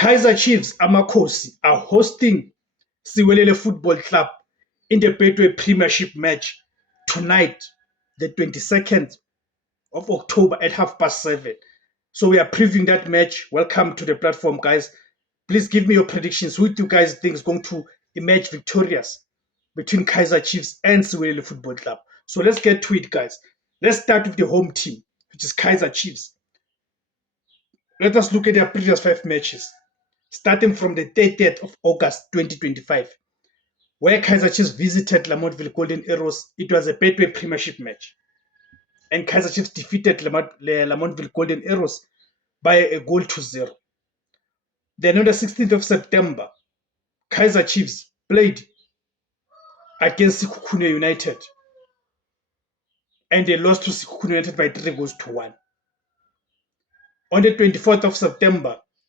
Kaizer Chiefs Amakhosi are hosting Siwelele Football Club in the Betway Premiership match tonight, the 22nd of October at 7:30. So we are previewing that match. Welcome to the platform, guys. Please give me your predictions. Who do you guys think is going to emerge victorious between Kaizer Chiefs and Siwelele Football Club? So let's get to it, guys. Let's start with the home team, which is Kaizer Chiefs. Let us look at their previous 5 matches, starting from the 30th of August 2025, where Kaizer Chiefs visited Lamontville Golden Arrows. It was a Betway Premiership match, and Kaizer Chiefs defeated Lamontville Golden Arrows by a goal to 0. Then on the 16th of September, Kaizer Chiefs played against Sekhukhune United, and they lost to Sekhukhune United by 3 goals to 1. On the 24th of September,